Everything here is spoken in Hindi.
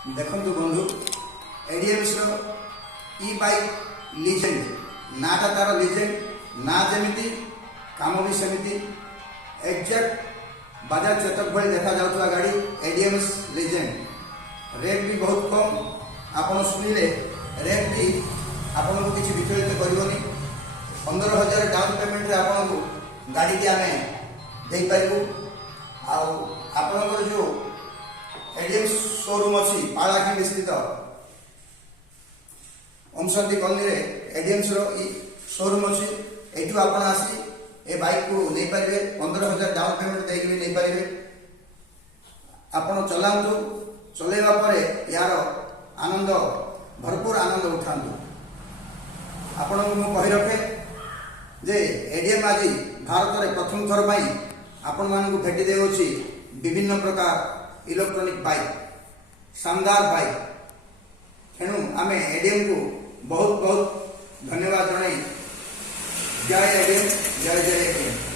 देखु बंधु एडीएम्स ई बाइक लिजेंड नाटा तार लिजेंड ना जमी काम भी सेमती एक्जाक्ट बजाज चेतक भाई देखा जाउथवा गाड़ी एडीएम्स लिजेंड रेट भी बहुत कम आपन सुनिले रेट भी आपन को किसी विचलित करबनी 15,000 डाउन पेमेंट रे आपन को गाड़ी के आमे दे पाइबू आपन जो एडीएम्स शोरूम अच्छी पालाखी स्थित ओमशांति कॉलोनी रे एडीएम्स रो शोरूम अच्छी एठू आपन आसी ए बाइक को नहीं पारे 15,000 डाउन पेमेंट देके भी नहीं पारे आपन चलांतु चलेवा परे यार आनंद भरपूर आनंद उठांतु आपन को कहि रखे जे एडीएम आज भारत रे प्रथम थर पाई आपन मान को भेटी देउछि विभिन्न प्रकार इलेक्ट्रॉनिक बाइक शानदार बाइक तेणु आम एडीएम को बहुत बहुत धन्यवाद जन जय एडीएम जय जय एडीएम।